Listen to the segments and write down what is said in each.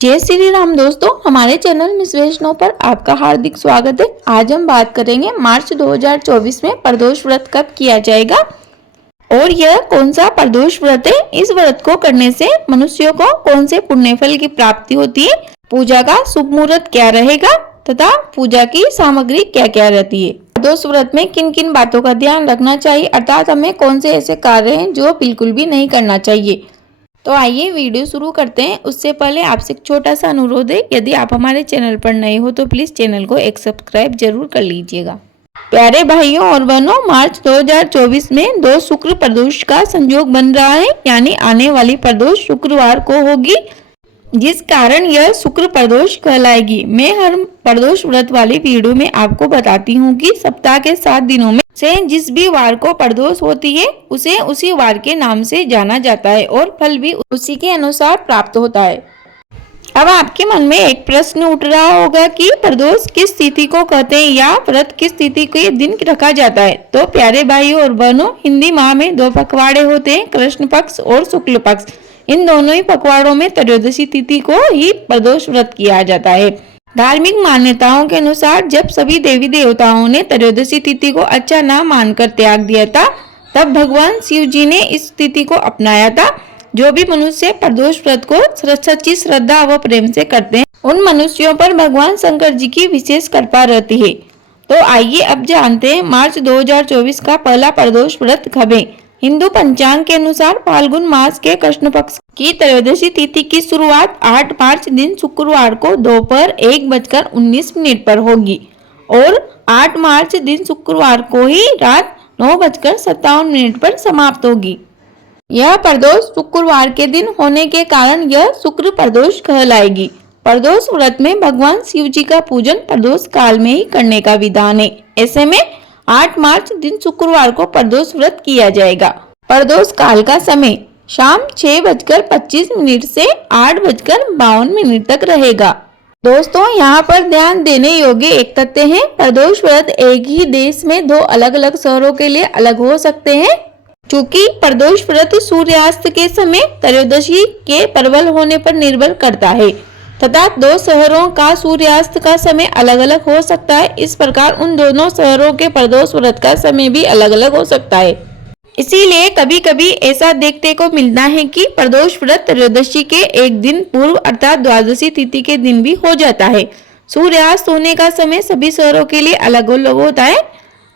जय श्री राम दोस्तों, हमारे चैनल मिस वैष्णव पर आपका हार्दिक स्वागत है। आज हम बात करेंगे मार्च 2024 में प्रदोष व्रत कब किया जाएगा और यह कौन सा प्रदोष व्रत है। इस व्रत को करने से मनुष्यों को कौन से पुण्य फल की प्राप्ति होती है, पूजा का शुभ मुहूर्त क्या रहेगा तथा पूजा की सामग्री क्या क्या रहती है। प्रदोष व्रत में किन किन बातों का ध्यान रखना चाहिए, अर्थात हमें कौन से ऐसे कार्य हैं जो बिल्कुल भी नहीं करना चाहिए। तो आइए वीडियो शुरू करते हैं। उससे पहले आपसे एक छोटा सा अनुरोध है, यदि आप हमारे चैनल पर नए हो तो प्लीज चैनल को एक सब्सक्राइब जरूर कर लीजिएगा। प्यारे भाइयों और बहनों, मार्च 2024 में दो शुक्र प्रदोष का संयोग बन रहा है, यानी आने वाली प्रदोष शुक्रवार को होगी, जिस कारण यह शुक्र प्रदोष कहलाएगी। मैं हर प्रदोष व्रत वाली वीडियो में आपको बताती हूँ कि सप्ताह के 7 दिनों में से जिस भी वार को प्रदोष होती है उसे उसी वार के नाम से जाना जाता है और फल भी उसी के अनुसार प्राप्त होता है। अब आपके मन में एक प्रश्न उठ रहा होगा कि प्रदोष किस तिथि को कहते हैं या व्रत किस तिथि के दिन रखा जाता है। तो प्यारे भाइयों और बहनों, हिंदी माह में 2 पखवाड़े होते हैं, कृष्ण पक्ष और शुक्ल पक्ष। इन दोनों ही पखवाड़ों में त्रयोदशी तिथि को ही प्रदोष व्रत किया जाता है। धार्मिक मान्यताओं के अनुसार जब सभी देवी देवताओं ने त्रयोदशी तिथि को अच्छा न मानकर त्याग दिया था, तब भगवान शिव जी ने इस तिथि को अपनाया था। जो भी मनुष्य प्रदोष व्रत को सच्ची श्रद्धा व प्रेम से करते हैं, उन मनुष्यों पर भगवान शंकर जी की विशेष कृपा रहती है। तो आइए अब जानते हैं मार्च 2024 का पहला प्रदोष व्रत कब है। हिंदू पंचांग के अनुसार फाल्गुन मास के कृष्ण पक्ष की त्रयोदशी तिथि की शुरुआत 8 मार्च दिन शुक्रवार को दोपहर 1:19 पर होगी और 8 मार्च दिन शुक्रवार को ही रात 9:57 पर समाप्त होगी। यह प्रदोष शुक्रवार के दिन होने के कारण यह शुक्र प्रदोष कहलाएगी। प्रदोष व्रत में भगवान शिव जी का पूजन प्रदोष काल में ही करने का विधान है। ऐसे में 8 मार्च दिन शुक्रवार को प्रदोष व्रत किया जाएगा। प्रदोष काल का समय शाम 6:25 से 8:52 तक रहेगा। दोस्तों, यहाँ पर ध्यान देने योग्य एक तथ्य है, प्रदोष व्रत एक ही देश में 2 अलग अलग शहरों के लिए अलग हो सकते हैं। चूँकि प्रदोष व्रत सूर्यास्त के समय त्रयोदशी के प्रबल होने पर निर्भर करता है तथा 2 शहरों का सूर्यास्त का समय अलग अलग हो सकता है। इस प्रकार उन दोनों शहरों के प्रदोष व्रत का समय भी अलग अलग हो सकता है। इसीलिए कभी कभी ऐसा देखने को मिलता है कि प्रदोष व्रत त्रयोदशी के एक दिन पूर्व अर्थात द्वादशी तिथि के दिन भी हो जाता है। सूर्यास्त होने का समय सभी शहरों के लिए अलग अलग होता है,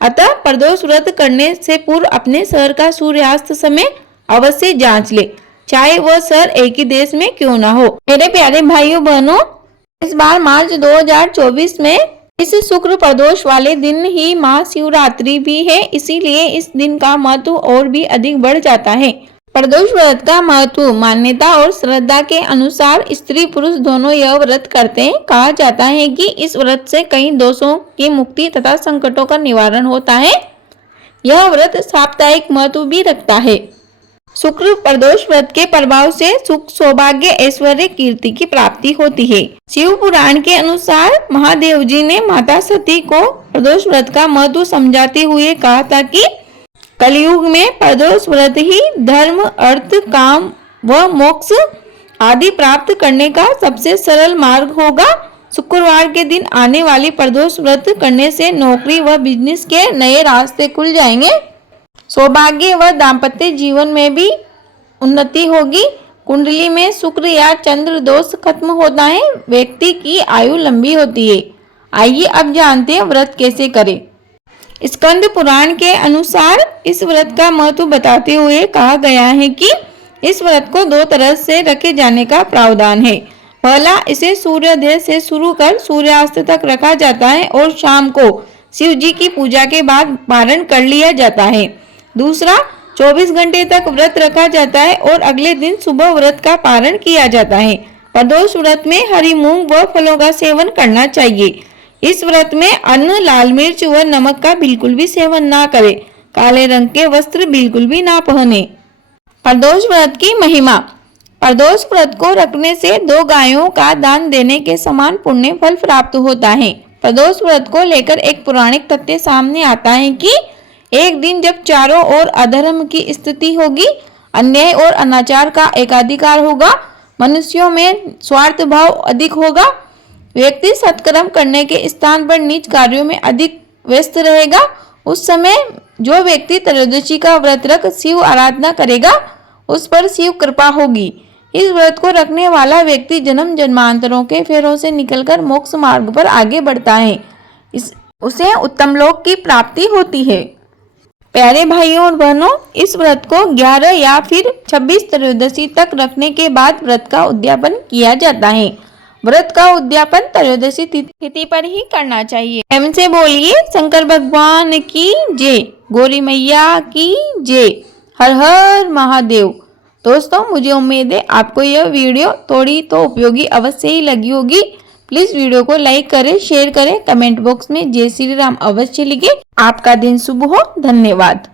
अतः प्रदोष व्रत करने से पूर्व अपने शहर का सूर्यास्त समय अवश्य जांच ले, चाहे वह शहर एक ही देश में क्यों ना हो। मेरे प्यारे भाइयों बहनों, इस बार मार्च 2024 में इस शुक्र प्रदोष वाले दिन ही महाशिवरात्रि भी है, इसीलिए इस दिन का महत्व और भी अधिक बढ़ जाता है। प्रदोष व्रत का महत्व मान्यता और श्रद्धा के अनुसार स्त्री पुरुष दोनों यह व्रत करते हैं। कहा जाता है कि इस व्रत से कई दोषों की मुक्ति तथा संकटों का निवारण होता है। यह व्रत साप्ताहिक महत्व भी रखता है। शुक्र प्रदोष व्रत के प्रभाव से सुख, सौभाग्य, ऐश्वर्य, कीर्ति की प्राप्ति होती है। शिव पुराण के अनुसार महादेव जी ने माता सती को प्रदोष व्रत का महत्व समझाते हुए कहा था कि कलयुग में प्रदोष व्रत ही धर्म, अर्थ, काम व मोक्ष आदि प्राप्त करने का सबसे सरल मार्ग होगा। शुक्रवार के दिन आने वाली प्रदोष व्रत करने से नौकरी व बिजनेस के नए रास्ते खुल जाएंगे, सौभाग्य व दाम्पत्य जीवन में भी उन्नति होगी। कुंडली में शुक्र या चंद्र दोष खत्म होता है, व्यक्ति की आयु लंबी होती है। आइए अब जानते हैं व्रत कैसे करें। स्कंद पुराण के अनुसार इस व्रत का महत्व बताते हुए कहा गया है कि इस व्रत को 2 तरह से रखे जाने का प्रावधान है। पहला, इसे सूर्योदय से शुरू कर सूर्यास्त तक रखा जाता है और शाम को शिव जी की पूजा के बाद पारण कर लिया जाता है। दूसरा, 24 घंटे तक व्रत रखा जाता है और अगले दिन सुबह व्रत का पारण किया जाता है। प्रदोष व्रत में हरी मूंग व फलों का सेवन करना चाहिए। इस व्रत में अन्न, लाल मिर्च व नमक का बिल्कुल भी सेवन ना करें। काले रंग के वस्त्र बिल्कुल भी ना पहने। प्रदोष व्रत की महिमा। प्रदोष व्रत को रखने से 2 गायों का दान देने के समान पुण्य फल प्राप्त होता है। प्रदोष व्रत को लेकर एक पौराणिक तथ्य सामने आता है कि एक दिन जब चारों ओर अधर्म की स्थिति होगी, अन्याय और अनाचार का एकाधिकार होगा, मनुष्यों में स्वार्थ भाव अधिक होगा। व्यक्ति सत्कर्म करने के स्थान पर नीच कार्यों में अधिक व्यस्त रहेगा। उस समय जो व्यक्ति त्रयोदशी का व्रत रख शिव आराधना करेगा उस पर शिव कृपा होगी। इस व्रत को रखने वाला व्यक्ति जन्म जन्मांतरों के फेरों से निकलकर मोक्ष मार्ग पर आगे बढ़ता है। उसे उत्तम लोक की प्राप्ति होती है। प्यारे भाइयों और बहनों, इस व्रत को 11 या फिर 26 त्रयोदशी तक रखने के बाद व्रत का उद्यापन किया जाता है। व्रत का उद्यापन त्रयोदशी तिथि पर ही करना चाहिए। प्रेम से बोलिए शंकर भगवान की जय, गौरी मैया की जय, हर हर महादेव। दोस्तों, मुझे उम्मीद है आपको यह वीडियो थोड़ी तो उपयोगी अवश्य ही लगी होगी। प्लीज वीडियो को लाइक करें, शेयर करें, कमेंट बॉक्स में जय श्री राम अवश्य लिखें। आपका दिन शुभ हो। धन्यवाद।